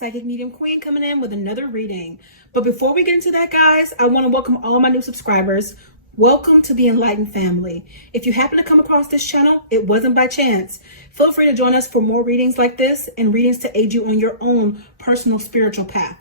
Psychic Medium Queen coming in with another reading. But before we get into that, guys, I want to welcome all my new subscribers. Welcome to the Enlightened family. If you happen to come across this channel, it wasn't by chance. Feel free to join us for more readings like this and readings to aid you on your own personal spiritual path.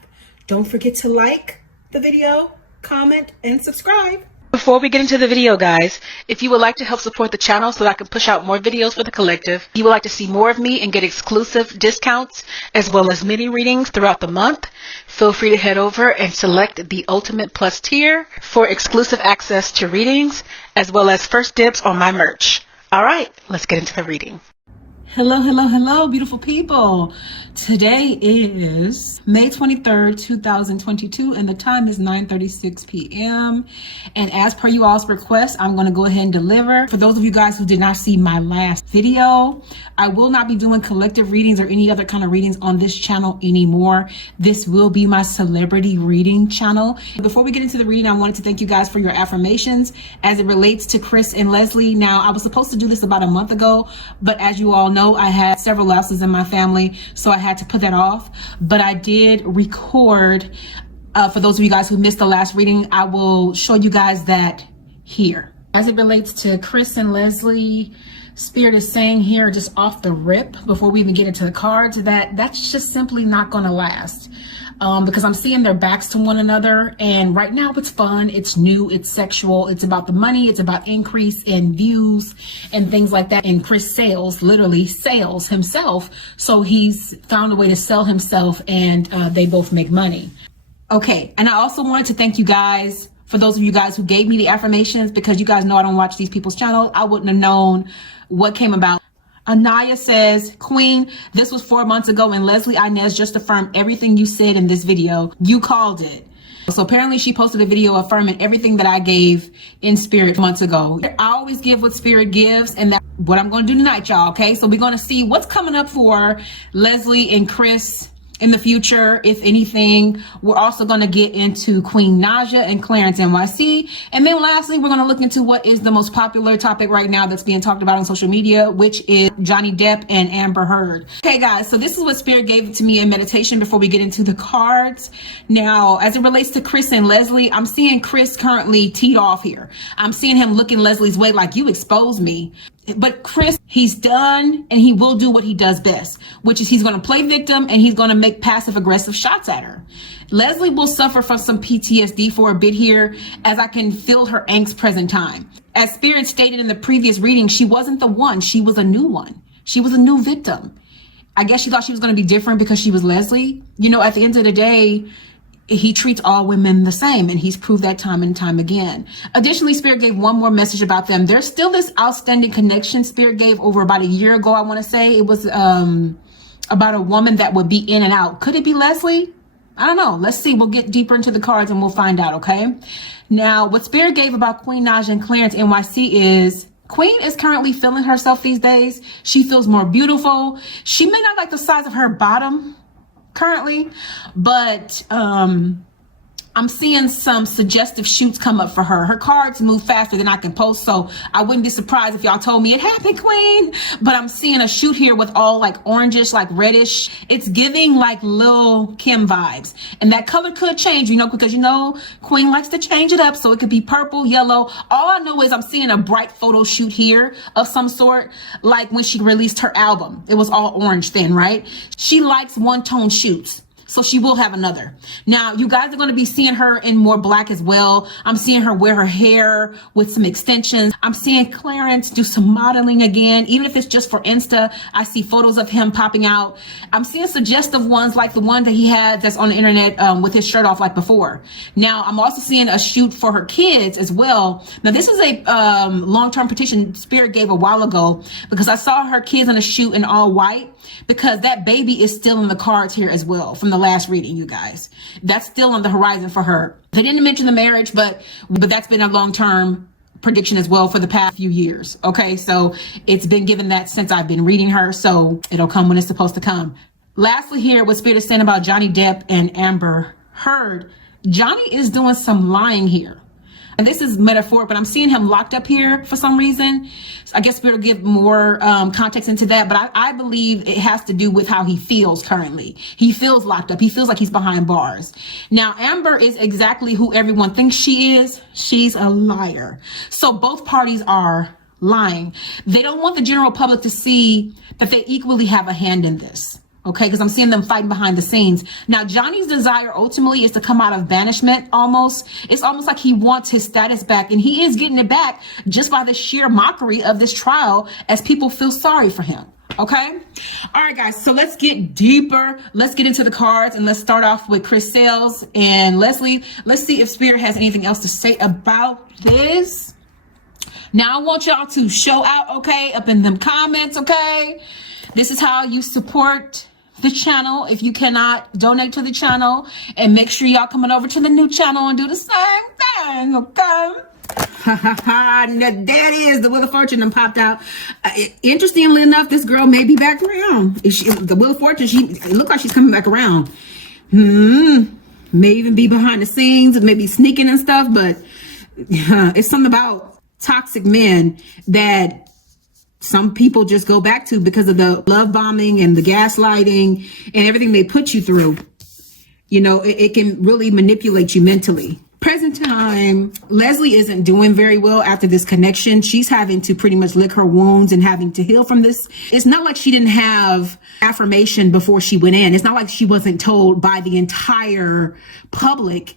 Don't forget to like the video, comment, and subscribe. Before we get into the video, guys, if you would like to help support the channel so that I can push out more videos for the collective, you would like to see more of me and get exclusive discounts as well as mini readings throughout the month, feel free to head over and select the Ultimate Plus tier for exclusive access to readings as well as first dibs on my merch. All right, let's get into the reading. Hello, beautiful people. Today is May 23rd, 2022, and the time is 9:36 p.m. And as per you all's request, I'm going to go ahead and deliver. For those of you guys who did not see my last video, I will not be doing collective readings or any other kind of readings on this channel anymore. This will be my celebrity reading channel. Before we get into the reading, I wanted to thank you guys for your affirmations as it relates to Chris and Leslie. Now, I was supposed to do this about a month ago, but as you all know, I had several losses in my family, so I had to put that off. But I did record, for those of you guys who missed the last reading, I will show you guys that here. As it relates to Chris and Leslie, Spirit is saying here just off the rip, before we even get into the cards, that that's just simply not going to last. Because I'm seeing their backs to one another, and right now it's fun, it's new, it's sexual, it's about the money, it's about increase in views and things like that. And Chris literally sells himself, so he's found a way to sell himself, and they both make money. Okay, and I also wanted to thank you guys, for those of you guys who gave me the affirmations, because you guys know I don't watch these people's channel. I wouldn't have known what came about. Anaya says, Queen, this was 4 months ago, and Leslie Inez just affirmed everything you said in this video. You called it. So apparently she posted a video affirming everything that I gave in spirit months ago. I always give what spirit gives, and that's what I'm going to do tonight, y'all. Okay, so we're going to see what's coming up for Leslie and Chris in the future, if anything. We're also going to get into Queen Naja and Clarence NYC. And then lastly, we're going to look into what is the most popular topic right now that's being talked about on social media, which is Johnny Depp and Amber Heard. Okay, guys, so this is what Spirit gave to me in meditation before we get into the cards. Now, as it relates to Chris and Leslie, I'm seeing Chris currently teed off here. I'm seeing him looking Leslie's way like, you exposed me. But Chris, he's done, and he will do what he does best, which is he's going to play victim, and he's going to make passive aggressive shots at her. Leslie will suffer from some PTSD for a bit here, as I can feel her angst present time. As Spirit stated in the previous reading, she wasn't the one. She was a new one. She was a new victim. I guess she thought she was going to be different because she was Leslie. You know, at the end of the day, he treats all women the same, and he's proved that time and time again. Additionally, Spirit gave one more message about them. There's still this outstanding connection Spirit gave over about a year ago, I want to say. It was about a woman that would be in and out. Could it be Leslie? I don't know. Let's see. We'll get deeper into the cards and we'll find out, okay? Now, what Spirit gave about Queen Naja and Clarence NYC is Queen is currently feeling herself these days. She feels more beautiful. She may not like the size of her bottom currently, but I'm seeing some suggestive shoots come up for her. Her cards move faster than I can post, so I wouldn't be surprised if y'all told me it happened, Queen. But I'm seeing a shoot here with all like orangish, like reddish. It's giving like Lil Kim vibes, and that color could change, you know, because you know Queen likes to change it up, so it could be purple, yellow. All I know is I'm seeing a bright photo shoot here of some sort, like when she released her album. It was all orange then, right? She likes one-tone shoots, so she will have another. Now, you guys are going to be seeing her in more black as well. I'm seeing her wear her hair with some extensions. I'm seeing Clarence do some modeling again, even if it's just for Insta. I see photos of him popping out. I'm seeing suggestive ones like the one that he had that's on the internet with his shirt off like before. Now, I'm also seeing a shoot for her kids as well. Now, this is a long-term petition Spirit gave a while ago, because I saw her kids in a shoot in all white, because that baby is still in the cards here as well from the last reading, you guys. That's still on the horizon for her. They didn't mention the marriage, but that's been a long-term prediction as well for the past few years. Okay, so it's been given that since I've been reading her, so it'll come when it's supposed to come. Lastly here, what Spirit is saying about Johnny Depp and Amber Heard. Johnny is doing some lying here. And this is metaphoric, but I'm seeing him locked up here for some reason. I guess we'll give more context into that, but I believe it has to do with how he feels currently. He feels locked up. He feels like he's behind bars. Now, Amber is exactly who everyone thinks she is. She's a liar. So both parties are lying. They don't want the general public to see that they equally have a hand in this. Okay, because I'm seeing them fighting behind the scenes. Now, Johnny's desire ultimately is to come out of banishment almost. It's almost like he wants his status back, and he is getting it back just by the sheer mockery of this trial as people feel sorry for him. Okay? All right, guys, so let's get deeper. Let's get into the cards, and let's start off with Chris Sales and Leslie. Let's see if Spirit has anything else to say about this. Now, I want y'all to show out, okay, up in them comments, okay? This is how you support the channel. If you cannot donate to the channel, and make sure y'all coming over to the new channel and do the same thing, okay? There it is, the Wheel of Fortune done popped out. Interestingly enough, this girl may be back around. The Wheel of Fortune, it looked like she's coming back around. May even be behind the scenes, maybe sneaking and stuff, but it's something about toxic men that some people just go back to because of the love bombing and the gaslighting and everything they put you through. You know, it can really manipulate you mentally. Present time, Leslie isn't doing very well after this connection. She's having to pretty much lick her wounds and having to heal from this. It's not like she didn't have affirmation before she went in. It's not like she wasn't told by the entire public,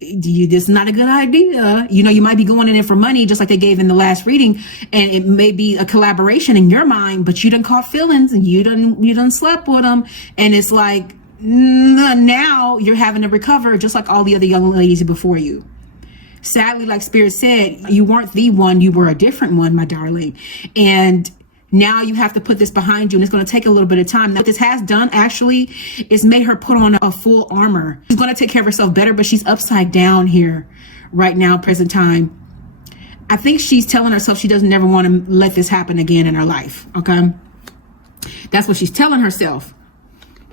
this is not a good idea. You know, you might be going in for money, just like they gave in the last reading, and it may be a collaboration in your mind, but you done caught feelings and you done slept with them, and it's like now you're having to recover, just like all the other young ladies before you. Sadly, like Spirit said, you weren't the one, you were a different one, my darling, and now you have to put this behind you, and it's going to take a little bit of time. Now, what this has done actually is made her put on a full armor. She's going to take care of herself better, but she's upside down here right now, present time. I think she's telling herself she doesn't ever want to let this happen again in her life. Okay. That's what she's telling herself.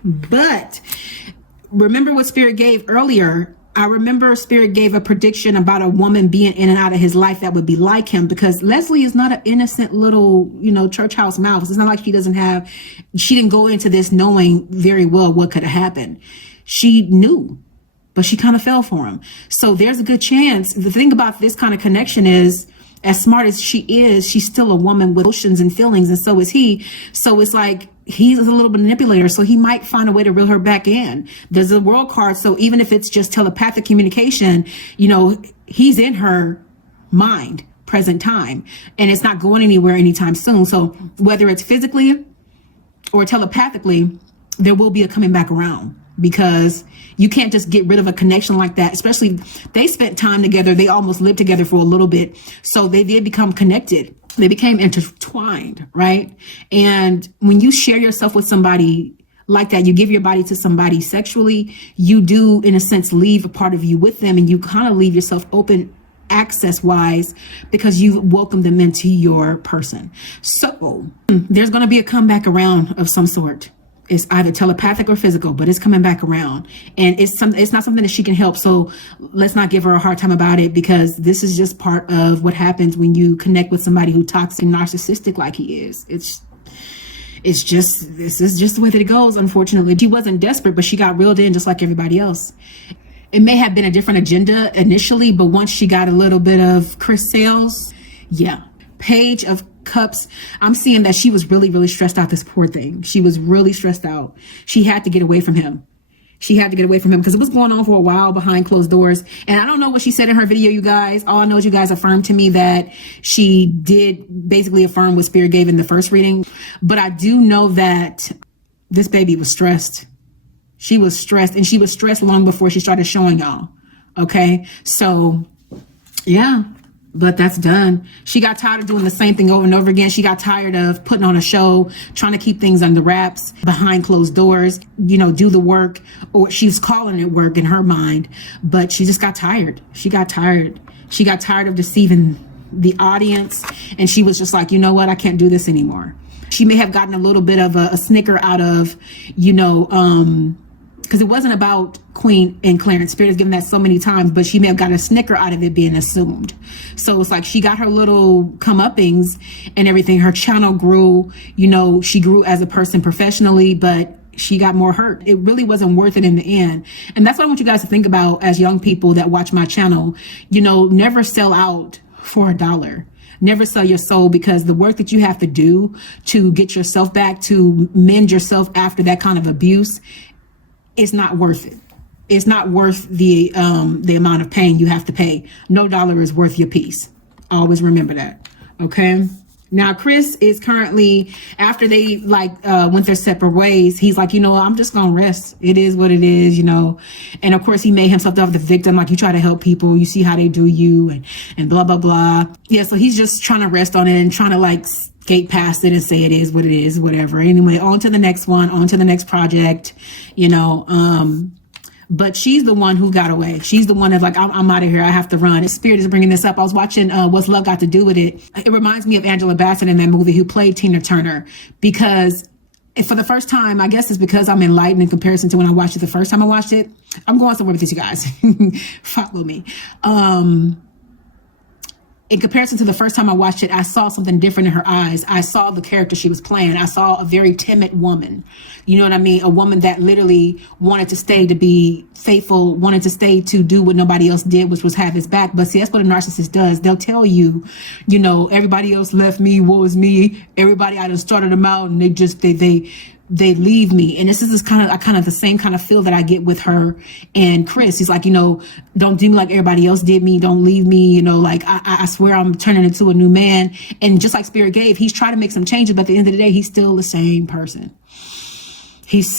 But remember what Spirit gave earlier. I remember Spirit gave a prediction about a woman being in and out of his life that would be like him, because Leslie is not an innocent little, church house mouse. It's not like she didn't go into this knowing very well what could have happened. She knew, but she kind of fell for him. So there's a good chance. The thing about this kind of connection is, as smart as she is, she's still a woman with emotions and feelings, and so is he. So it's like he's a little manipulator, so he might find a way to reel her back in. There's a world card, so even if it's just telepathic communication, he's in her mind, present time, and it's not going anywhere anytime soon. So whether it's physically or telepathically, there will be a coming back around, because you can't just get rid of a connection like that. Especially, they spent time together. They almost lived together for a little bit. So they did become connected. They became intertwined, right? And when you share yourself with somebody like that, you give your body to somebody sexually, you do, in a sense, leave a part of you with them, and you kind of leave yourself open access wise, because you've welcomed them into your person. So there's going to be a comeback around of some sort. It's either telepathic or physical, but it's coming back around, and it's not something that she can help. So let's not give her a hard time about it, because this is just part of what happens when you connect with somebody who's toxic and narcissistic like he is. This is just the way that it goes. Unfortunately, she wasn't desperate, but she got reeled in just like everybody else. It may have been a different agenda initially, but once she got a little bit of Chris Sales, yeah. Page of Cups, I'm seeing that she was really, really stressed out, this poor thing. She was really stressed out. She had to get away from him. Because it was going on for a while behind closed doors. And I don't know what she said in her video, you guys. All I know is you guys affirmed to me that she did basically affirm what Spirit gave in the first reading. But I do know that this baby was stressed. She was stressed, and she was stressed long before she started showing y'all. Okay. So yeah. But that's done. She got tired of doing the same thing over and over again. She got tired of putting on a show, trying to keep things under wraps, behind closed doors, do the work, or she's calling it work in her mind. But she just got tired. She got tired of deceiving the audience. And she was just like, you know what? I can't do this anymore. She may have gotten a little bit of a snicker out of, because it wasn't about Queen and Clarence. Spirit has given that so many times, but she may have got a snicker out of it being assumed. So it's like she got her little comeuppings and everything. Her channel grew, you know, she grew as a person professionally, but she got more hurt. It really wasn't worth it in the end. And that's what I want you guys to think about as young people that watch my channel. You know, never sell out for $1. Never sell your soul, because the work that you have to do to get yourself back, to mend yourself after that kind of abuse, is not worth it. It's not worth the amount of pain you have to pay. No dollar is worth your peace. Always remember that. Okay. Now, Chris is currently, after they went their separate ways, he's like, you know, I'm just going to rest. It is what it is, you know. And of course, he made himself the victim. Like, you try to help people, you see how they do you, and blah, blah, blah. Yeah, so he's just trying to rest on it and trying to skate past it and say it is what it is, whatever. Anyway, on to the next one, on to the next project, you know. But she's the one who got away. She's the one that's like, I'm out of here. I have to run. Spirit is bringing this up. I was watching What's Love Got to Do with It. It reminds me of Angela Bassett in that movie, who played Tina Turner, because for the first time, I guess it's because I'm enlightened in comparison to when I watched it the first time I watched it. I'm going somewhere with this, you guys. Follow me. In comparison to the first time I watched it, I saw something different in her eyes. I saw the character she was playing. I saw a very timid woman. You know what I mean? A woman that literally wanted to stay to be faithful, wanted to stay to do what nobody else did, which was have his back. But see, that's what a narcissist does. They'll tell you, you know, everybody else left me, woe is me. Everybody, I just started them out, and they leave me. And this is kind of the same kind of feel that I get with her and Chris. He's like, you know, don't do me like everybody else did me. Don't leave me. You know, like I swear I'm turning into a new man. And just like Spirit gave, he's trying to make some changes, but at the end of the day, he's still the same person. Chris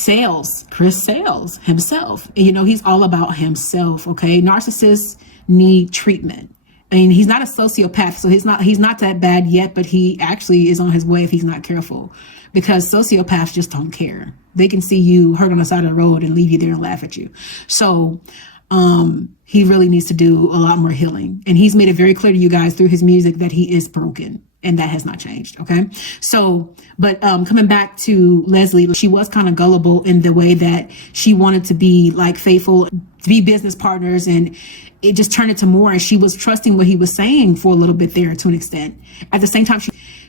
sells himself. And, you know, he's all about himself. Okay. Narcissists need treatment. I mean, he's not a sociopath, so he's not that bad yet, but he actually is on his way if he's not careful, because sociopaths just don't care. They can see you hurt on the side of the road and leave you there and laugh at you. So he really needs to do a lot more healing. And he's made it very clear to you guys through his music that he is broken. And that has not changed. Okay. So, but coming back to Leslie, she was kind of gullible in the way that she wanted to be faithful, to be business partners, and it just turned into more. And she was trusting what he was saying for a little bit there to an extent. At the same time,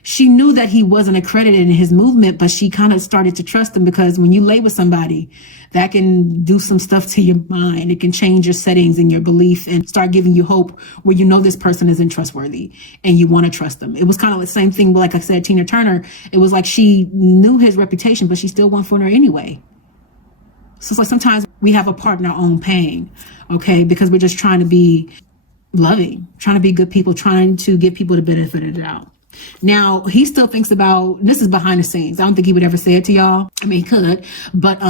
she knew that he wasn't accredited in his movement, but she kind of started to trust him, because when you lay with somebody, that can do some stuff to your mind. It can change your settings and your belief and start giving you hope where you know this person isn't trustworthy and you want to trust them. It was kind of the same thing, like I said, Tina Turner. It was like she knew his reputation, but she still went for her anyway. So it's like sometimes we have a part in our own pain, okay, because we're just trying to be loving, trying to be good people, trying to give people the benefit of the doubt. Now, he still thinks about, this is behind the scenes, I don't think he would ever say it to y'all. I mean, he could, but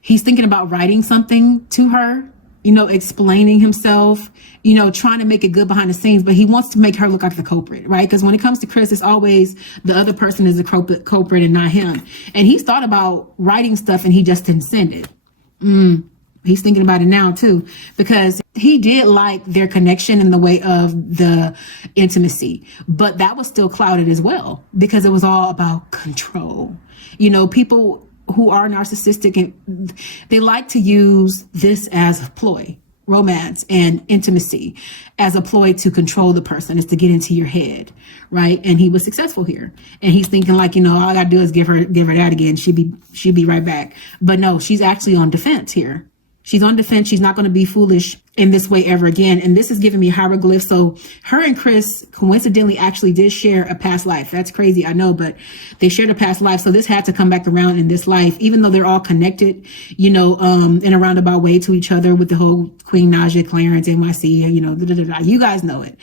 he's thinking about writing something to her, you know, explaining himself, you know, trying to make it good behind the scenes, but he wants to make her look like the culprit, right? Because when it comes to Chris, it's always the other person is the culprit and not him. And he's thought about writing stuff and he just didn't send it. He's thinking about it now too, because he did like their connection in the way of the intimacy, but that was still clouded as well, because it was all about control. You know, people who are narcissistic, and they like to use this as a ploy, romance and intimacy as a ploy to control the person, is to get into your head, right? And he was successful here, and he's thinking like, you know, all I gotta do is give her that again, she'll be right back. But no, she's actually on defense here. She's on defense. She's not going to be foolish in this way ever again. And this is giving me hieroglyphs. So her and Chris coincidentally actually did share a past life. That's crazy, I know, but they shared a past life. So this had to come back around in this life, even though they're all connected, you know, in a roundabout way to each other with the whole Queen, Naja, Clarence, NYC, you know, you guys know it.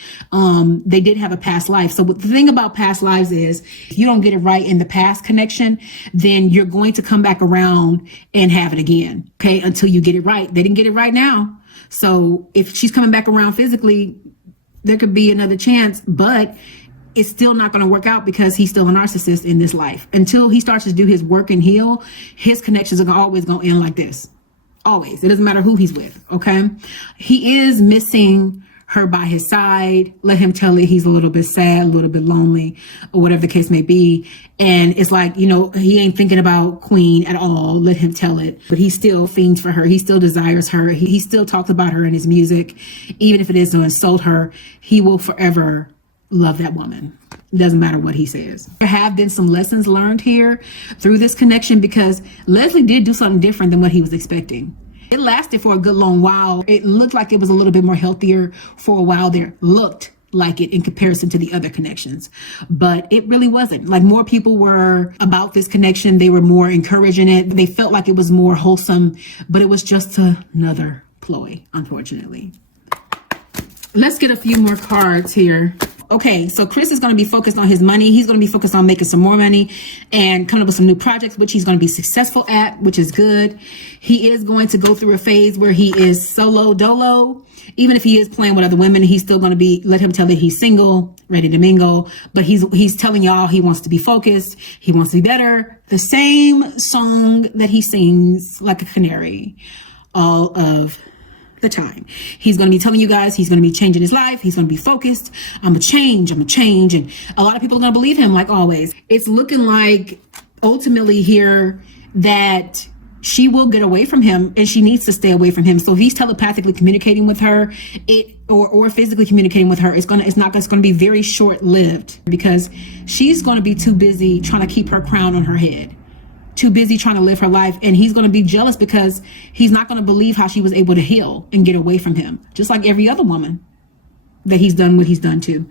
They did have a past life. So the thing about past lives is if you don't get it right in the past connection, then you're going to come back around and have it again. Okay. Until you get it right. They didn't get it right now. So if she's coming back around physically, there could be another chance, but it's still not going to work out because he's still a narcissist in this life. Until he starts to do his work and heal, his connections are always going to end like this. Always. It doesn't matter who he's with. Okay. He is missing her by his side, let him tell it he's a little bit sad, a little bit lonely, or whatever the case may be. And it's like, you know, he ain't thinking about Queen at all. Let him tell it. But he still fiends for her. He still desires her. He still talks about her in his music. Even if it is to insult her, he will forever love that woman. It doesn't matter what he says. There have been some lessons learned here through this connection, because Leslie did do something different than what he was expecting. It lasted for a good long while. It looked like it was a little bit more healthier for a while there. Looked like it in comparison to the other connections. But it really wasn't. Like, more people were about this connection. They were more encouraging it. They felt like it was more wholesome, but it was just another ploy, unfortunately. Let's get a few more cards here. Okay, so Chris is going to be focused on his money. He's going to be focused on making some more money and coming up with some new projects, which he's going to be successful at, which is good. He is going to go through a phase where he is solo dolo. Even if he is playing with other women, he's still going to be, let him tell that he's single, ready to mingle. But he's telling y'all he wants to be focused. He wants to be better. The same song that he sings like a canary all of the time. He's going to be telling you guys he's going to be changing his life. He's going to be focused. I'm a change. And a lot of people are going to believe him, like always. It's looking like ultimately here that she will get away from him, and she needs to stay away from him. So if he's telepathically communicating with her, or physically communicating with her, it's going to be very short lived, because she's going to be too busy trying to keep her crown on her head. Too busy trying to live her life, and he's going to be jealous because he's not going to believe how she was able to heal and get away from him, just like every other woman that he's done what he's done to.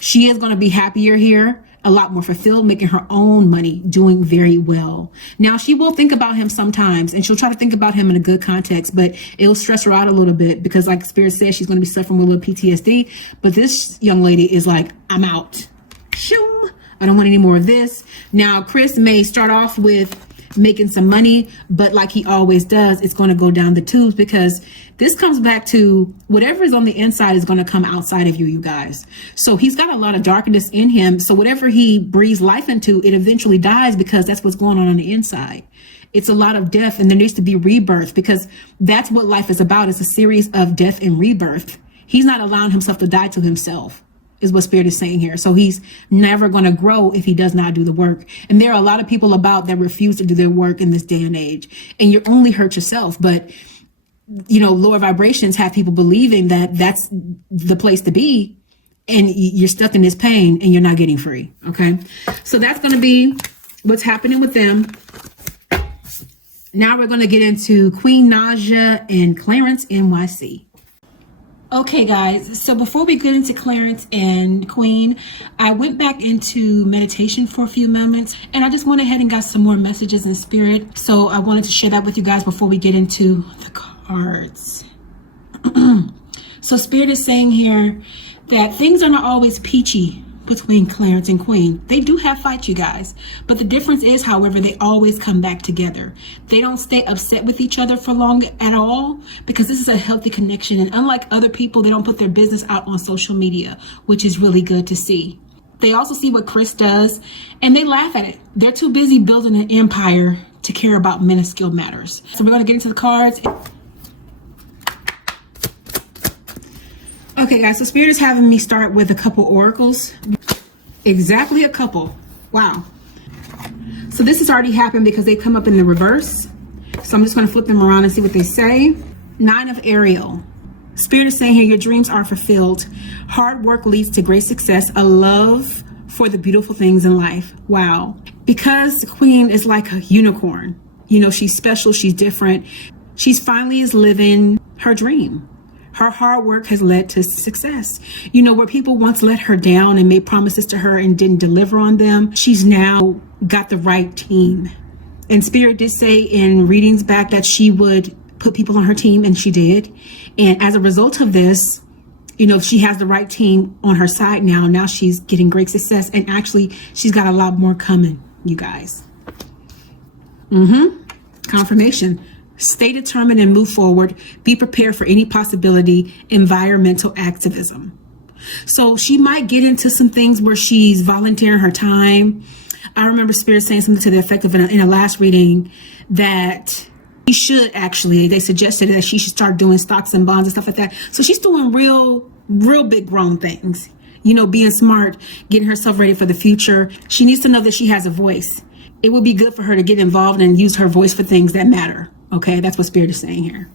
She is going to be happier here, a lot more fulfilled, making her own money, doing very well. Now, she will think about him sometimes, and she'll try to think about him in a good context, but it'll stress her out a little bit because, like Spirit says, she's going to be suffering with a little PTSD. But this young lady is like, I'm out. Shoo. I don't want any more of this. Now, Chris may start off with making some money, but like he always does, it's going to go down the tubes, because this comes back to whatever is on the inside is going to come outside of you, you guys. So he's got a lot of darkness in him. So whatever he breathes life into, it eventually dies, because that's what's going on the inside. It's a lot of death, and there needs to be rebirth, because that's what life is about. It's a series of death and rebirth. He's not allowing himself to die to himself, is what Spirit is saying here. So he's never going to grow if he does not do the work. And there are a lot of people about that refuse to do their work in this day and age. And you only hurt yourself. But, you know, lower vibrations have people believing that that's the place to be. And you're stuck in this pain and you're not getting free. Okay. So that's going to be what's happening with them. Now we're going to get into Queen Naja and Clarence NYC. Okay, guys, so before we get into Clarence and Queen, I went back into meditation for a few moments, and I just went ahead and got some more messages in spirit. So I wanted to share that with you guys before we get into the cards. So Spirit is saying here that things are not always peachy between Clarence and Queen. They do have fights, you guys. But the difference is, however, they always come back together. They don't stay upset with each other for long at all, because this is a healthy connection. And unlike other people, they don't put their business out on social media, which is really good to see. They also see what Chris does, and they laugh at it. They're too busy building an empire to care about minuscule matters. So we're going to get into the cards. Okay, guys, so Spirit is having me start with a couple oracles. Exactly a couple. Wow. So this has already happened because they come up in the reverse. So I'm just going to flip them around and see what they say. 9 of Ariel. Spirit is saying here, your dreams are fulfilled. Hard work leads to great success. A love for the beautiful things in life. Wow. Because the Queen is like a unicorn. You know, she's special. She's different. She's finally is living her dream. Her hard work has led to success. You know, where people once let her down and made promises to her and didn't deliver on them, she's now got the right team. And Spirit did say in readings back that she would put people on her team, and she did. And as a result of this, you know, she has the right team on her side now. Now she's getting great success. And actually, she's got a lot more coming, you guys. Confirmation. Stay determined and move forward. Be prepared for any possibility. Environmental activism. So she might get into some things where she's volunteering her time. I remember Spirit saying something to the effect of in a last reading that she should actually, they suggested that she should start doing stocks and bonds and stuff like that. So she's doing real real big grown things. You know, being smart, getting herself ready for the future. She needs to know that she has a voice. It would be good for her to get involved and use her voice for things that matter. Okay, that's what Spirit is saying here.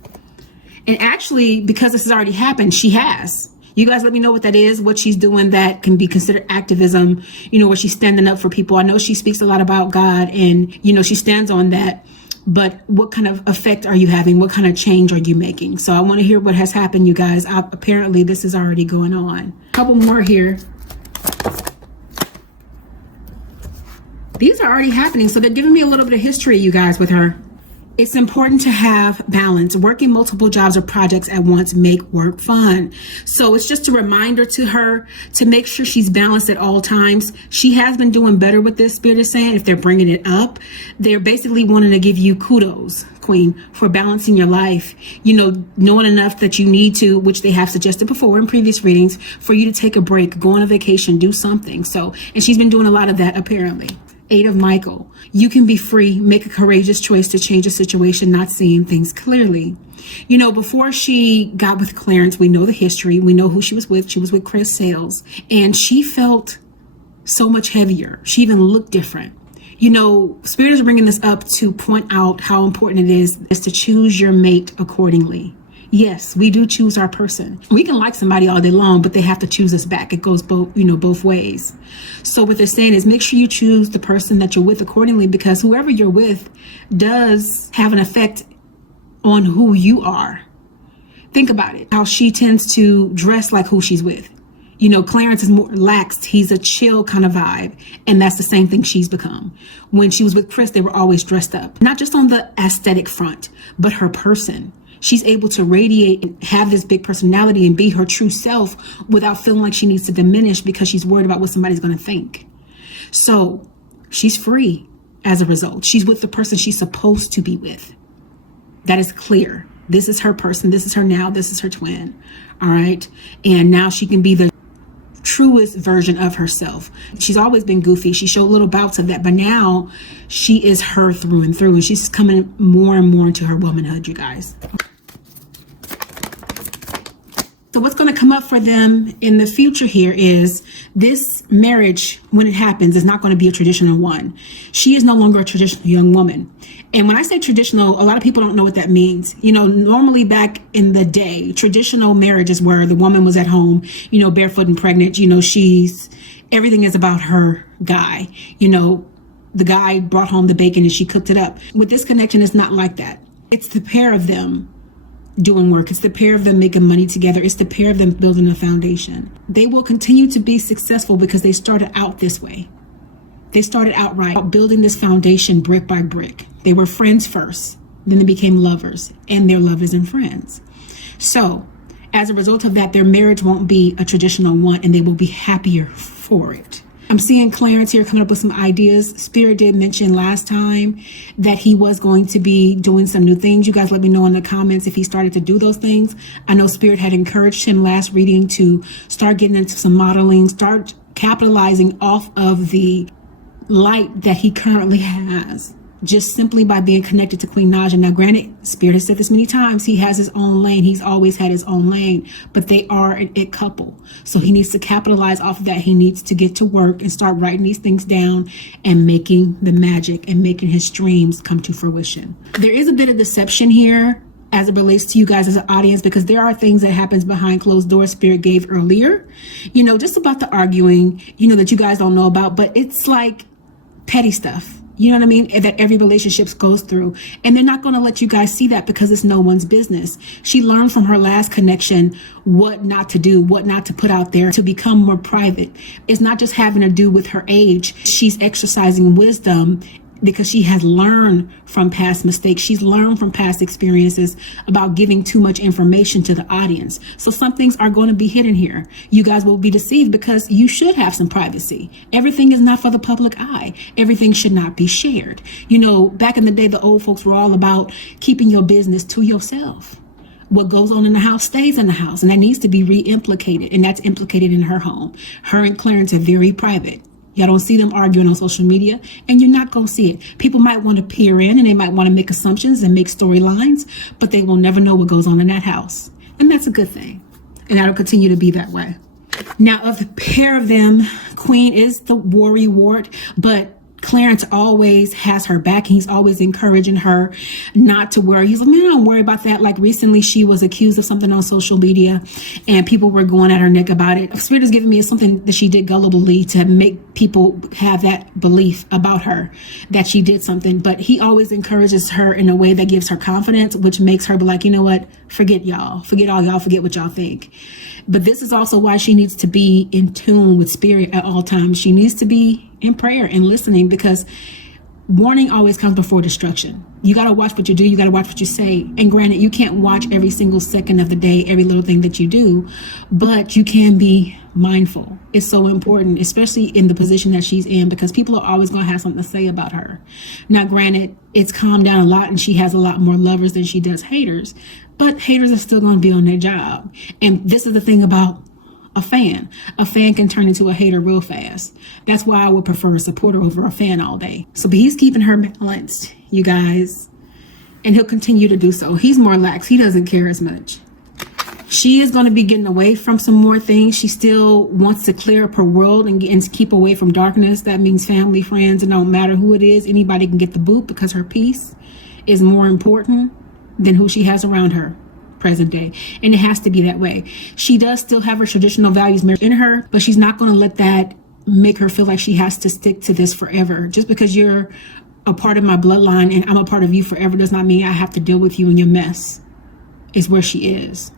And actually, because this has already happened, she has. You guys let me know what that is, what she's doing that can be considered activism, you know, where she's standing up for people. I know she speaks a lot about God and, you know, she stands on that. But what kind of effect are you having? What kind of change are you making? So I want to hear what has happened, you guys. Apparently, this is already going on. A couple more here. These are already happening. So they're giving me a little bit of history, you guys, with her. It's important to have balance. Working multiple jobs or projects at once make work fun. So it's just a reminder to her to make sure she's balanced at all times. She has been doing better with this, Spirit is saying. If they're bringing it up, they're basically wanting to give you kudos, Queen, for balancing your life. You know, knowing enough that you need to, which they have suggested before in previous readings, for you to take a break, go on a vacation, do something. So, and she's been doing a lot of that apparently. Eight of Michael. You can be free, make a courageous choice to change a situation, not seeing things clearly. You know, before she got with Clarence, we know the history. We know who she was with. She was with Chris Sales. And she felt so much heavier. She even looked different. You know, Spirit is bringing this up to point out how important it is to choose your mate accordingly. Yes, we do choose our person. We can like somebody all day long, but they have to choose us back. It goes both ways. So what they're saying is make sure you choose the person that you're with accordingly, because whoever you're with does have an effect on who you are. Think about it, how she tends to dress like who she's with. You know, Clarence is more relaxed. He's a chill kind of vibe. And that's the same thing she's become. When she was with Chris, they were always dressed up, not just on the aesthetic front, but her person. She's able to radiate and have this big personality and be her true self without feeling like she needs to diminish because she's worried about what somebody's going to think. So she's free as a result. She's with the person she's supposed to be with. That is clear. This is her person. This is her now. This is her twin. All right. And now she can be the truest version of herself. She's always been goofy. She showed little bouts of that, but now she is her through and through, and she's coming more and more into her womanhood, you guys. So what's going to come up for them in the future here is this marriage, when it happens, is not going to be a traditional one. She is no longer a traditional young woman. And when I say traditional, a lot of people don't know what that means. You know, normally back in the day, traditional marriage is where the woman was at home, you know, barefoot and pregnant. You know, everything is about her guy. You know, the guy brought home the bacon and she cooked it up. With this connection, it's not like that. It's the pair of them doing work. It's the pair of them making money together. It's the pair of them building a foundation. They will continue to be successful because they started out this way. They started out right, building this foundation brick by brick. They were friends first, then they became lovers, and they're lovers and friends. So as a result of that, their marriage won't be a traditional one, and they will be happier for it. I'm seeing Clarence here coming up with some ideas. Spirit did mention last time that he was going to be doing some new things. You guys let me know in the comments if he started to do those things. I know Spirit had encouraged him last reading to start getting into some modeling, start capitalizing off of the light that he currently has, just simply by being connected to Queen Naja. Now, granted, Spirit has said this many times, he has his own lane. He's always had his own lane, but they are an it couple. So he needs to capitalize off of that. He needs to get to work and start writing these things down and making the magic and making his dreams come to fruition. There is a bit of deception here as it relates to you guys as an audience, because there are things that happens behind closed doors Spirit gave earlier, you know, just about the arguing, you know, that you guys don't know about, but it's like petty stuff. You know what I mean? That every relationship goes through. And they're not going to let you guys see that because it's no one's business. She learned from her last connection what not to do, what not to put out there to become more private. It's not just having to do with her age. She's exercising wisdom because she has learned from past mistakes. She's learned from past experiences about giving too much information to the audience. So some things are going to be hidden here. You guys will be deceived because you should have some privacy. Everything is not for the public eye. Everything should not be shared. You know, back in the day, the old folks were all about keeping your business to yourself. What goes on in the house stays in the house, and that needs to be re-implicated, and that's implicated in her home. Her and Clarence are very private. Y'all don't see them arguing on social media, and you're not going to see it. People might want to peer in, and they might want to make assumptions and make storylines, but they will never know what goes on in that house. And that's a good thing. And that'll continue to be that way. Now, of the pair of them, Queen is the worry wart, but Clarence always has her back. He's always encouraging her not to worry. He's like, man, don't worry about that. Like recently she was accused of something on social media and people were going at her neck about it. Spirit is giving me something that she did gullibly to make people have that belief about her, that she did something. But he always encourages her in a way that gives her confidence, which makes her be like, you know what? Forget y'all. Forget all y'all. Forget what y'all think. But this is also why she needs to be in tune with spirit at all times. She needs to be in prayer and listening, because warning always comes before destruction. You got to watch what you do. You got to watch what you say. And granted, you can't watch every single second of the day, every little thing that you do, but you can be mindful. It's so important, especially in the position that she's in, because people are always going to have something to say about her. Now, granted, it's calmed down a lot and she has a lot more lovers than she does haters, but haters are still going to be on their job. And this is the thing about a fan. A fan can turn into a hater real fast. That's why I would prefer a supporter over a fan all day. So, but he's keeping her balanced, you guys, and he'll continue to do so. He's more lax. He doesn't care as much. She is going to be getting away from some more things. She still wants to clear up her world and keep away from darkness. That means family, friends, and no matter who it is, anybody can get the boot, because her peace is more important than who she has around her present day. And it has to be that way. She does still have her traditional values in her, but she's not going to let that make her feel like she has to stick to this forever. Just because you're a part of my bloodline and I'm a part of you forever does not mean I have to deal with you in your mess, is where she is.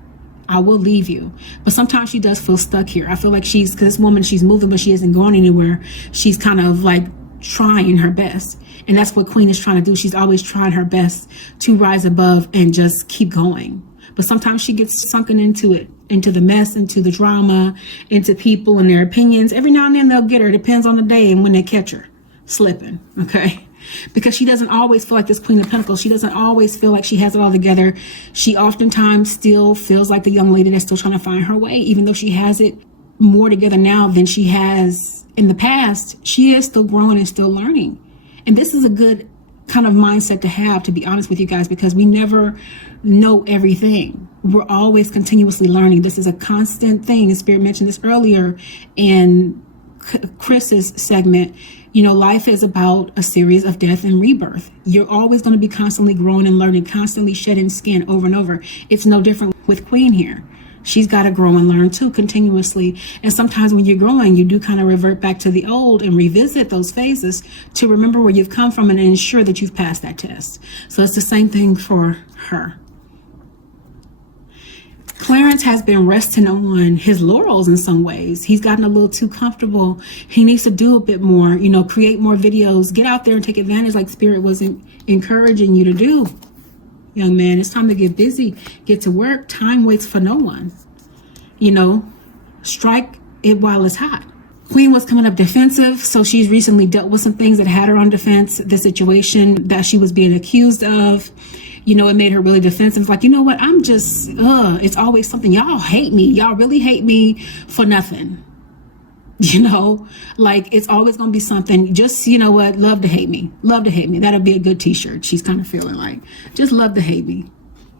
I will leave you. But sometimes she does feel stuck here. I feel like because this woman, she's moving, but she isn't going anywhere. She's kind of like trying her best. And that's what Queen is trying to do. She's always trying her best to rise above and just keep going. But sometimes she gets sunken into it, into the mess, into the drama, into people and their opinions. Every now and then they'll get her. It depends on the day and when they catch her slipping, okay? Because she doesn't always feel like this Queen of Pentacles. She doesn't always feel like she has it all together. She oftentimes still feels like the young lady that's still trying to find her way, even though she has it more together now than she has in the past. She is still growing and still learning. And this is a good kind of mindset to have, to be honest with you guys, because we never know everything. We're always continuously learning. This is a constant thing. And Spirit mentioned this earlier in Chris's segment. You know, life is about a series of death and rebirth. You're always going to be constantly growing and learning, constantly shedding skin over and over. It's no different with Queen here. She's got to grow and learn too, continuously. And sometimes when you're growing, you do kind of revert back to the old and revisit those phases to remember where you've come from and ensure that you've passed that test. So it's the same thing for her. Clarence has been resting on his laurels in some ways. He's gotten a little too comfortable. He needs to do a bit more, you know, create more videos, get out there and take advantage like Spirit was encouraging you to do. Young man, it's time to get busy, get to work. Time waits for no one. You know, strike it while it's hot. Queen was coming up defensive, so she's recently dealt with some things that had her on defense. The situation that she was being accused of, you know, it made her really defensive. It's like, you know what, I'm just, it's always something. Y'all hate me. Y'all really hate me for nothing. You know, like it's always going to be something. Just, you know what, love to hate me. Love to hate me. That'll be a good t-shirt. She's kind of feeling like, just love to hate me.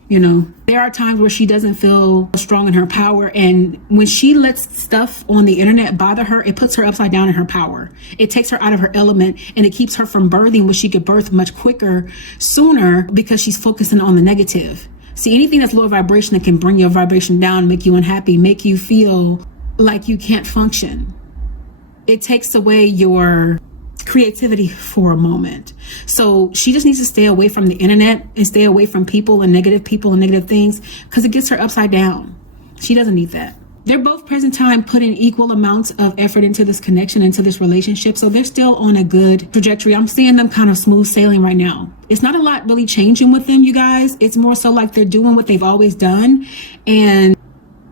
You know, there are times where she doesn't feel strong in her power. And when she lets stuff on the internet bother her, it puts her upside down in her power. It takes her out of her element and it keeps her from birthing what she could birth much quicker, sooner, because she's focusing on the negative. See, anything that's lower vibration that can bring your vibration down, make you unhappy, make you feel like you can't function. It takes away your creativity for a moment. So she just needs to stay away from the internet and stay away from people and negative things, because it gets her upside down. She doesn't need that. They're both present time putting equal amounts of effort into this connection, into this relationship. So they're still on a good trajectory. I'm seeing them kind of smooth sailing right now. It's not a lot really changing with them, you guys. It's more so like they're doing what they've always done and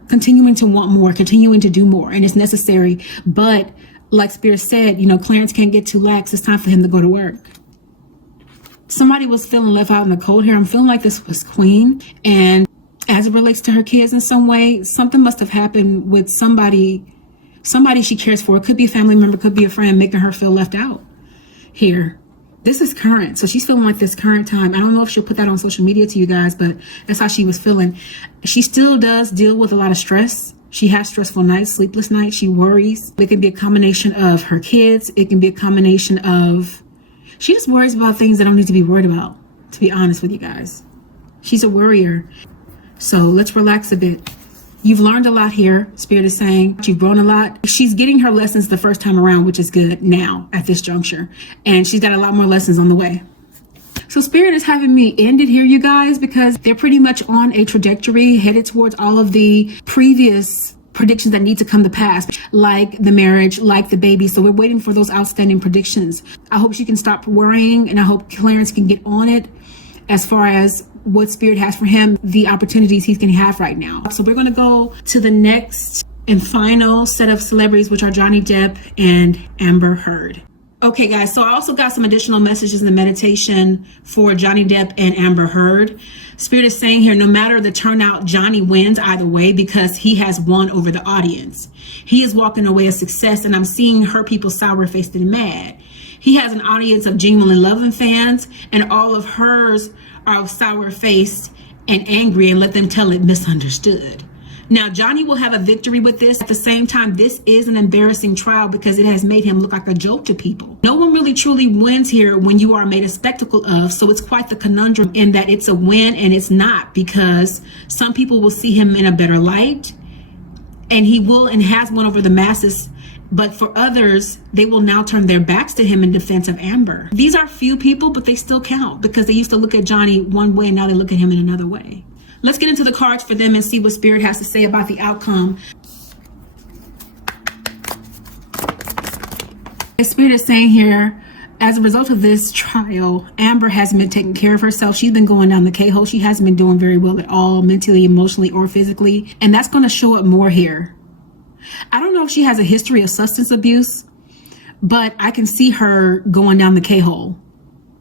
continuing to want more, continuing to do more. And it's necessary. But like Spirit said, you know, Clarence can't get too lax. It's time for him to go to work. Somebody was feeling left out in the cold here. I'm feeling like this was Queen. And as it relates to her kids in some way, something must have happened with somebody she cares for. It could be a family member, could be a friend, making her feel left out here. This is current. So she's feeling like this current time. I don't know if she'll put that on social media to you guys, but that's how she was feeling. She still does deal with a lot of stress. She has stressful nights, sleepless nights. She worries. It can be a combination of her kids. It can be a combination of, she just worries about things that don't need to be worried about, to be honest with you guys. She's a worrier. So let's relax a bit. You've learned a lot here, Spirit is saying. You've grown a lot. She's getting her lessons the first time around, which is good now at this juncture. And she's got a lot more lessons on the way. So Spirit is having me end it here, you guys, because they're pretty much on a trajectory headed towards all of the previous predictions that need to come to pass, like the marriage, like the baby. So we're waiting for those outstanding predictions. I hope she can stop worrying, and I hope Clarence can get on it as far as what Spirit has for him, the opportunities he's going to have right now. So we're going to go to the next and final set of celebrities, which are Johnny Depp and Amber Heard. Okay, guys, so I also got some additional messages in the meditation for Johnny Depp and Amber Heard. Spirit is saying here, no matter the turnout, Johnny wins either way because he has won over the audience. He is walking away a success, and I'm seeing her people sour-faced and mad. He has an audience of genuinely loving fans, and all of hers are sour-faced and angry, and let them tell it misunderstood. Now, Johnny will have a victory with this. At the same time, this is an embarrassing trial because it has made him look like a joke to people. No one really truly wins here when you are made a spectacle of, so it's quite the conundrum in that it's a win and it's not, because some people will see him in a better light, and he will and has won over the masses. But for others, they will now turn their backs to him in defense of Amber. These are few people, but they still count because they used to look at Johnny one way and now they look at him in another way. Let's get into the cards for them and see what Spirit has to say about the outcome. Spirit is saying here, as a result of this trial, Amber hasn't been taking care of herself. She's been going down the K-hole. She hasn't been doing very well at all, mentally, emotionally, or physically. And that's going to show up more here. I don't know if she has a history of substance abuse, but I can see her going down the K-hole.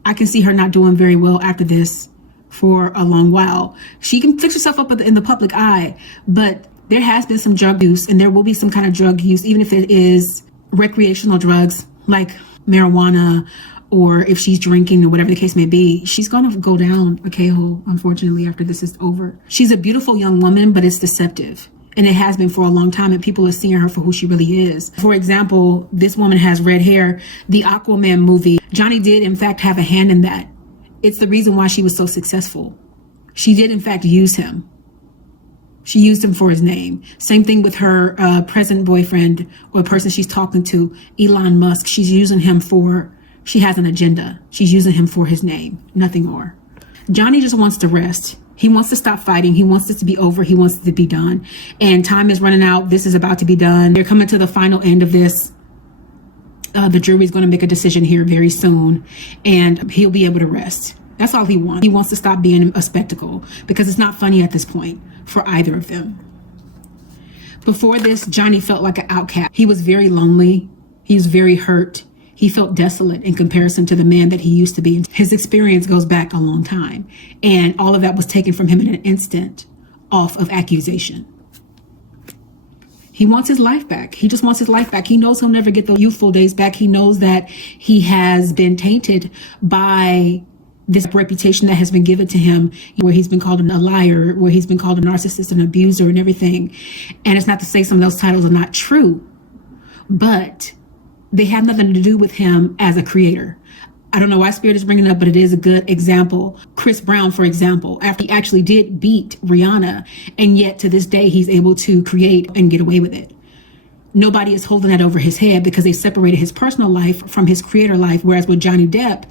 I can see her not doing very well after this for a long while. She can fix herself up in the public eye, but there has been some drug use, and there will be some kind of drug use, even if it is recreational drugs like marijuana, or if she's drinking or whatever the case may be. She's going to go down a K-hole, unfortunately, after this is over. She's a beautiful young woman, but it's deceptive. And it has been for a long time, and people are seeing her for who she really is. For example, this woman has red hair. The Aquaman movie, Johnny did in fact have a hand in that. It's the reason why she was so successful. She did in fact use him. She used him for his name. Same thing with her present boyfriend, or person she's talking to, Elon Musk. She's using him for, she has an agenda. She's using him for his name, nothing more. Johnny just wants to rest. He wants to stop fighting. He wants this to be over. He wants it to be done. And time is running out. This is about to be done. They're coming to the final end of this. The jury is going to make a decision here very soon, and he'll be able to rest. That's all he wants. He wants to stop being a spectacle because it's not funny at this point for either of them. Before this, Johnny felt like an outcast. He was very lonely. He was very hurt. He felt desolate in comparison to the man that he used to be. His experience goes back a long time, and all of that was taken from him in an instant off of accusation. He wants his life back. He just wants his life back. He knows he'll never get those youthful days back. He knows that he has been tainted by this reputation that has been given to him, where he's been called a liar, where he's been called a narcissist, an abuser, and everything. And it's not to say some of those titles are not true, but they have nothing to do with him as a creator. I don't know why Spirit is bringing it up, but it is a good example. Chris Brown, for example, after he actually did beat Rihanna, and yet to this day, he's able to create and get away with it. Nobody is holding that over his head because they separated his personal life from his creator life. Whereas with Johnny Depp,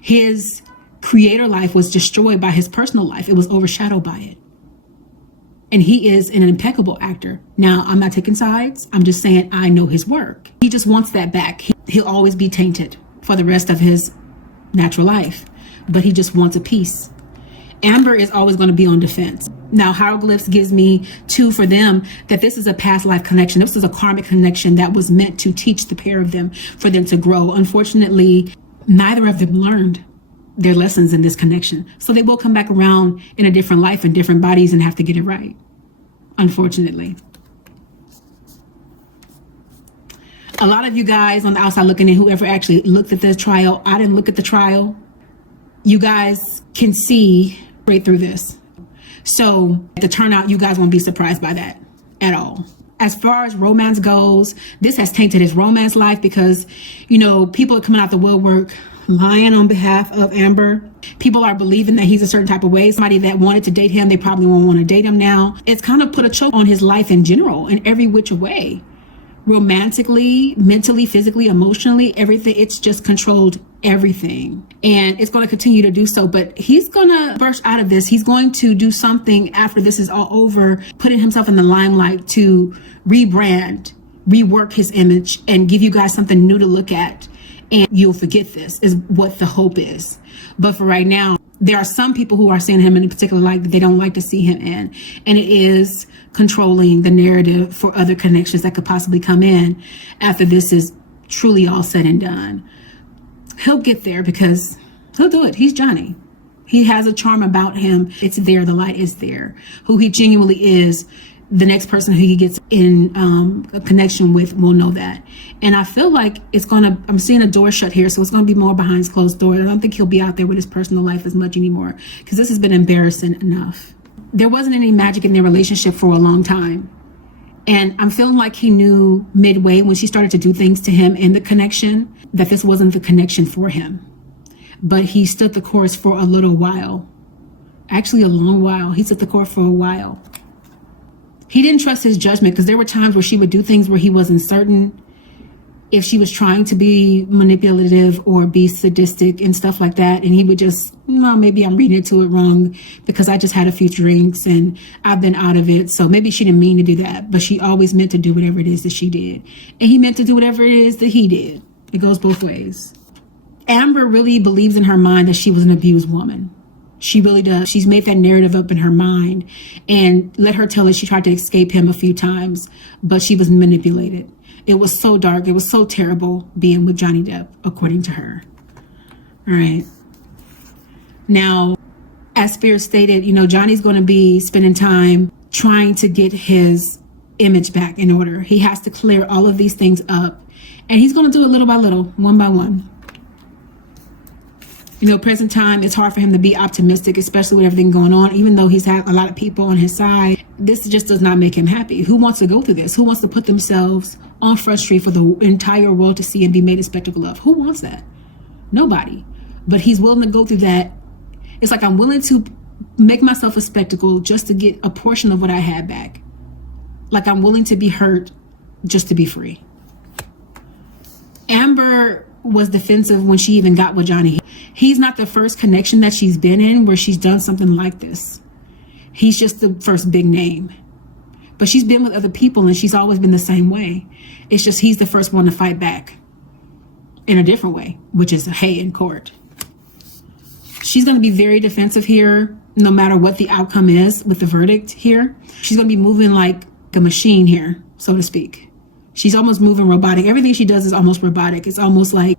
his creator life was destroyed by his personal life. It was overshadowed by it. And he is an impeccable actor. Now, I'm not taking sides. I'm just saying I know his work. He just wants that back. He'll always be tainted for the rest of his natural life, but he just wants a piece. Amber is always going to be on defense. Now, hieroglyphs gives me too for them that this is a past life connection. This is a karmic connection that was meant to teach the pair of them, for them to grow. Unfortunately, neither of them learned their lessons in this connection. So they will come back around in a different life in different bodies and have to get it right, unfortunately. A lot of you guys on the outside looking in, whoever actually looked at this trial, I didn't look at the trial. You guys can see right through this. So the turnout, you guys won't be surprised by that at all. As far as romance goes, this has tainted his romance life because, you know, people are coming out the woodwork lying on behalf of Amber. People are believing that he's a certain type of way. Somebody that wanted to date him, they probably won't want to date him now. It's kind of put a choke on his life in general, in every which way. Romantically, mentally, physically, emotionally, everything. It's just controlled everything. And it's going to continue to do so. But he's going to burst out of this. He's going to do something after this is all over, putting himself in the limelight to rebrand, rework his image, and give you guys something new to look at. And you'll forget this is what the hope is. But for right now, there are some people who are seeing him in a particular light that they don't like to see him in. And it is controlling the narrative for other connections that could possibly come in after this is truly all said and done. He'll get there because he'll do it. He's Johnny. He has a charm about him. It's there. The light is there. Who he genuinely is, the next person who he gets in a connection with will know that. And I feel like I'm seeing a door shut here, so it's going to be more behind closed doors. I don't think he'll be out there with his personal life as much anymore because this has been embarrassing enough. There wasn't any magic in their relationship for a long time. And I'm feeling like he knew midway when she started to do things to him in the connection that this wasn't the connection for him. But he stood the course for a little while. Actually, a long while. He stood the course for a while. He didn't trust his judgment because there were times where she would do things where he wasn't certain if she was trying to be manipulative or be sadistic and stuff like that. And he would just, no, maybe I'm reading into it wrong because I just had a few drinks and I've been out of it. So maybe she didn't mean to do that, but she always meant to do whatever it is that she did. And he meant to do whatever it is that he did. It goes both ways. Amber really believes in her mind that she was an abused woman. She really does. She's made that narrative up in her mind and let her tell it. She tried to escape him a few times, but she was manipulated. It was so dark. It was so terrible being with Johnny Depp, according to her. All right. Now, as Spirit stated, you know, Johnny's going to be spending time trying to get his image back in order. He has to clear all of these things up, and he's going to do it little by little, one by one. You know, present time, it's hard for him to be optimistic, especially with everything going on, even though he's had a lot of people on his side. This just does not make him happy. Who wants to go through this? Who wants to put themselves on Front Street for the entire world to see and be made a spectacle of? Who wants that? Nobody. But he's willing to go through that. It's like I'm willing to make myself a spectacle just to get a portion of what I had back. Like I'm willing to be hurt just to be free. Amber was defensive when she even got with Johnny. He's not the first connection that she's been in where she's done something like this. He's just the first big name. But she's been with other people and she's always been the same way. It's just he's the first one to fight back in a different way, which is hey in court. She's going to be very defensive here, no matter what the outcome is with the verdict here. She's going to be moving like a machine here, so to speak. She's almost moving robotic. Everything she does is almost robotic. It's almost like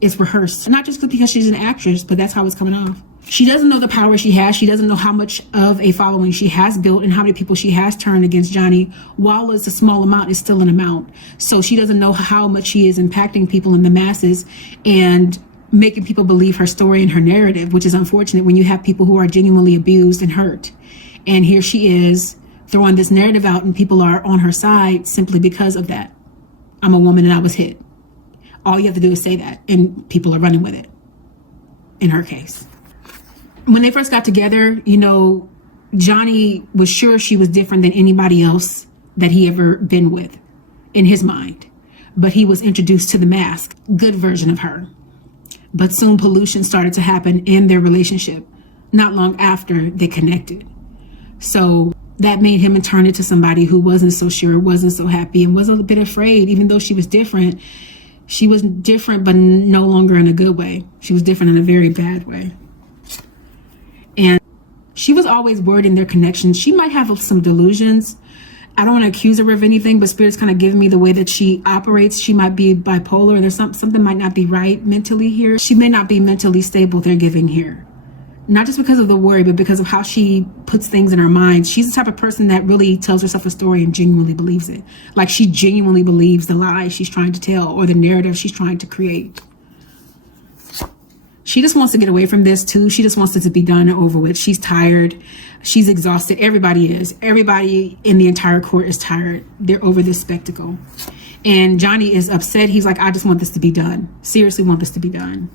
it's rehearsed. Not just because she's an actress, but that's how it's coming off. She doesn't know the power she has. She doesn't know how much of a following she has built and how many people she has turned against Johnny. While it's a small amount, it's still an amount. So she doesn't know how much she is impacting people in the masses and making people believe her story and her narrative, which is unfortunate when you have people who are genuinely abused and hurt. And here she is throwing this narrative out and people are on her side simply because of that. I'm a woman and I was hit. All you have to do is say that and people are running with it. In her case. When they first got together, you know, Johnny was sure she was different than anybody else that he ever been with in his mind. But he was introduced to the mask, good version of her. But soon pollution started to happen in their relationship, not long after they connected. So that made him turn into somebody who wasn't so sure, wasn't so happy, and was a bit afraid. Even though she was different, but no longer in a good way. She was different in a very bad way. And she was always worried in their connection. She might have some delusions. I don't want to accuse her of anything, but Spirit's kind of giving me the way that she operates. She might be bipolar. There's something might not be right mentally here. She may not be mentally stable, they're giving here. not just because of the worry, but because of how she puts things in her mind. She's the type of person that really tells herself a story and genuinely believes it. Like she genuinely believes the lie she's trying to tell or the narrative she's trying to create. She just wants to get away from this too. She just wants it to be done and over with. She's tired. She's exhausted. Everybody is. Everybody in the entire court is tired. They're over this spectacle. And Johnny is upset. He's like, I just want this to be done. Seriously want this to be done.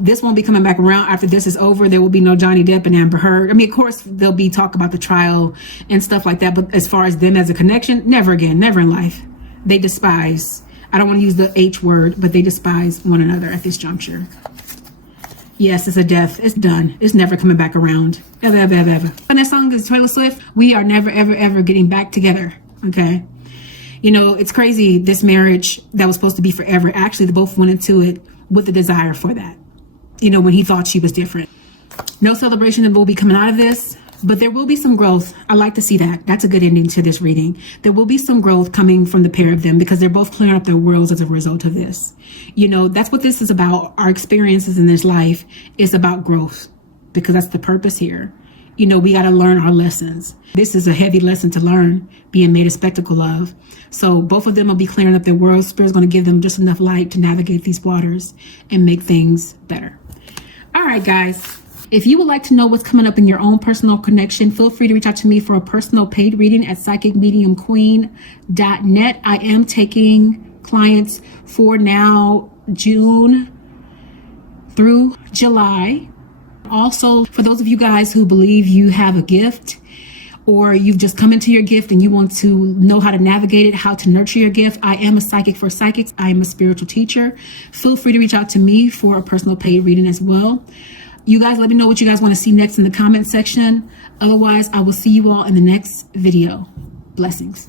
This won't be coming back around after this is over. There will be no Johnny Depp and Amber Heard. I mean, of course, there'll be talk about the trial and stuff like that. But as far as them as a connection, never again, never in life. They despise, I don't want to use the H word, but they despise one another at this juncture. Yes, it's a death. It's done. It's never coming back around. Ever, ever, ever, ever. And that song is Taylor Swift. We are never, ever, ever getting back together. Okay. You know, it's crazy. This marriage that was supposed to be forever, actually, they both went into it with a desire for that. You know, when he thought she was different. No celebration will be coming out of this, but there will be some growth. I like to see that. That's a good ending to this reading. There will be some growth coming from the pair of them because they're both clearing up their worlds as a result of this. You know, that's what this is about. Our experiences in this life is about growth because that's the purpose here. You know, we got to learn our lessons. This is a heavy lesson to learn, being made a spectacle of. So both of them will be clearing up their worlds. Spirit's going to give them just enough light to navigate these waters and make things better. All right, guys. If you would like to know what's coming up in your own personal connection, feel free to reach out to me for a personal paid reading at psychicmediumqueen.net. I am taking clients for now June through July. Also, for those of you guys who believe you have a gift or you've just come into your gift and you want to know how to navigate it, how to nurture your gift, I am a psychic for psychics. I am a spiritual teacher. Feel free to reach out to me for a personal paid reading as well. You guys let me know what you guys want to see next in the comment section. Otherwise, I will see you all in the next video. Blessings.